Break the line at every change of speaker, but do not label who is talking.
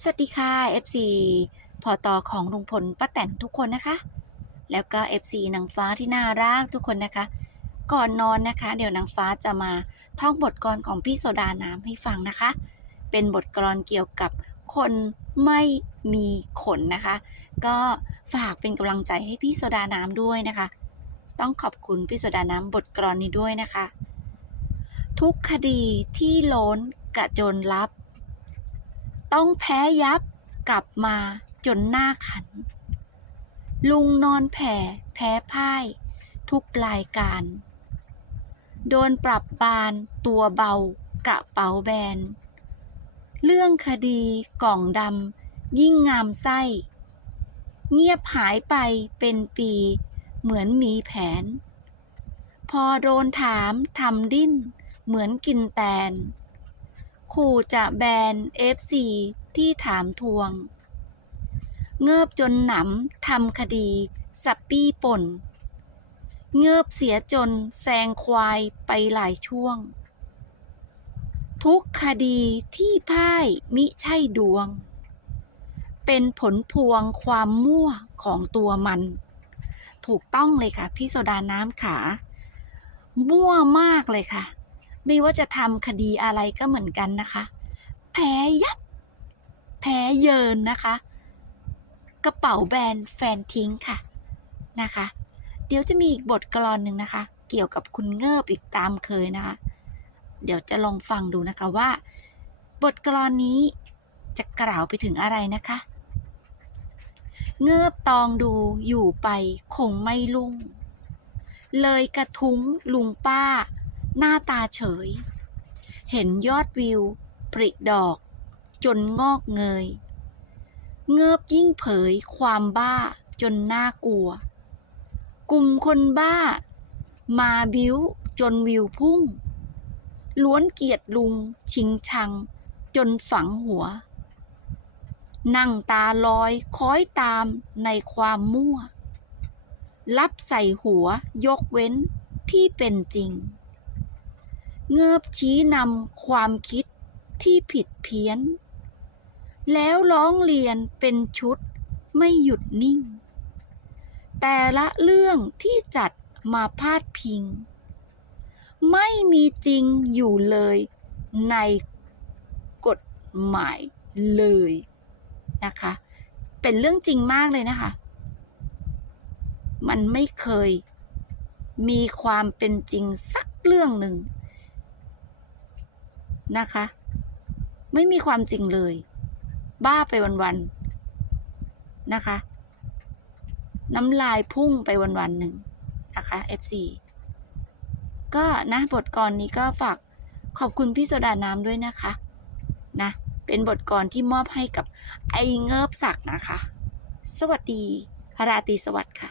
สวัสดีค่ะ FC พอต่อของลุงพลป้าแตนทุกคนนะคะ แล้วก็ FC นางฟ้าที่น่ารักทุกคนนะคะ ก่อนนอนนะคะ เดี๋ยวนางฟ้าจะมาท่องบทกลของพี่โซดาน้ำให้ฟังนะคะ เป็นบทกลอนเกี่ยวกับคนไม่มีขนนะคะ ก็ฝากเป็นกำลังใจให้พี่โซดาน้ำด้วยนะคะ ต้องขอบคุณพี่โซดาน้ำบทกลอนนี้ด้วยนะคะ ทุกคดีที่โล้นกระโจนลับ ต้องแพ้ยับกลับมาจนหน้าขัน ลุงนอนแผ่ แพ้พ่าย ทุกรายการ โดนปรับบานตัวเบากระเป๋าแบน เรื่องคดีกล่องดำยิ่งงามไส้ เงียบหายไปเป็นปีเหมือนมีแผน พอโดนถามทำดิ้นเหมือนกินแตน ขู่จะแบน FC ที่ถามทวง เงิบจนหนำทำคดี สับปี้ป่น เงิบเสียจนแซงควายไปหลายช่วง ทุกคดีที่พ่ายมิใช่ดวง เป็นผลพวงความมั่วของตัวมัน ถูกต้องเลยค่ะ พี่โซดาน้ำขา มั่วมากเลยค่ะ ไม่ว่าจะทำคดีอะไรก็เหมือนกันนะคะ แพ้ยับ แพ้เยินนะคะ กระเป๋าแบรนด์แฟนทิ้งค่ะนะคะ เดี๋ยวจะมีอีกบทกลอนหนึ่งนะคะ เกี่ยวกับคุณเงิบอีกตามเคยนะคะ เดี๋ยวจะลองฟังดูนะคะว่า บทกลอนนี้จะกล่าวไปถึงอะไรนะคะ เงือบตองดูอยู่ไปคงไม่ลุ่ง เลยกระทุ้งลุงป้า หน้าตาเฉย เห็นยอดวิว ปริดอก จนงอกเงย เงือบยิ่งเผยความบ้าจนน่ากลัว กลุ่มคนบ้า มาบิ้วจนวิวพุ่ง ล้วนเกียดลุง ชิงชัง จนฝังหัว นั่งตาลอยคอยตามในความมั่ว รับใส่หัวยกเว้นที่เป็นจริง เงือบชี้นำความคิดที่ผิดเพี้ยน แล้วร้องเรียนเป็นชุดไม่หยุดนิ่ง แต่ละเรื่องที่จัดมาพาดพิง ไม่มีจริงอยู่เลยในกฎหมายเลยนะคะ เป็นเรื่องจริงมากเลยนะคะ มันไม่เคยมีความเป็นจริงสักเรื่องหนึ่ง นะคะ ไม่มีความจริงเลย บ้าไปวันๆนะคะ น้ำลายพุ่งไปวันๆหนึ่งนะคะ FC ก็นะบทกรนี้ก็ฝากขอบคุณพี่โซดาน้ำด้วยนะคะนะเป็นบทกรที่มอบให้กับไอเงิบศักนะคะ สวัสดีราตรีสวัสดิ์ค่ะ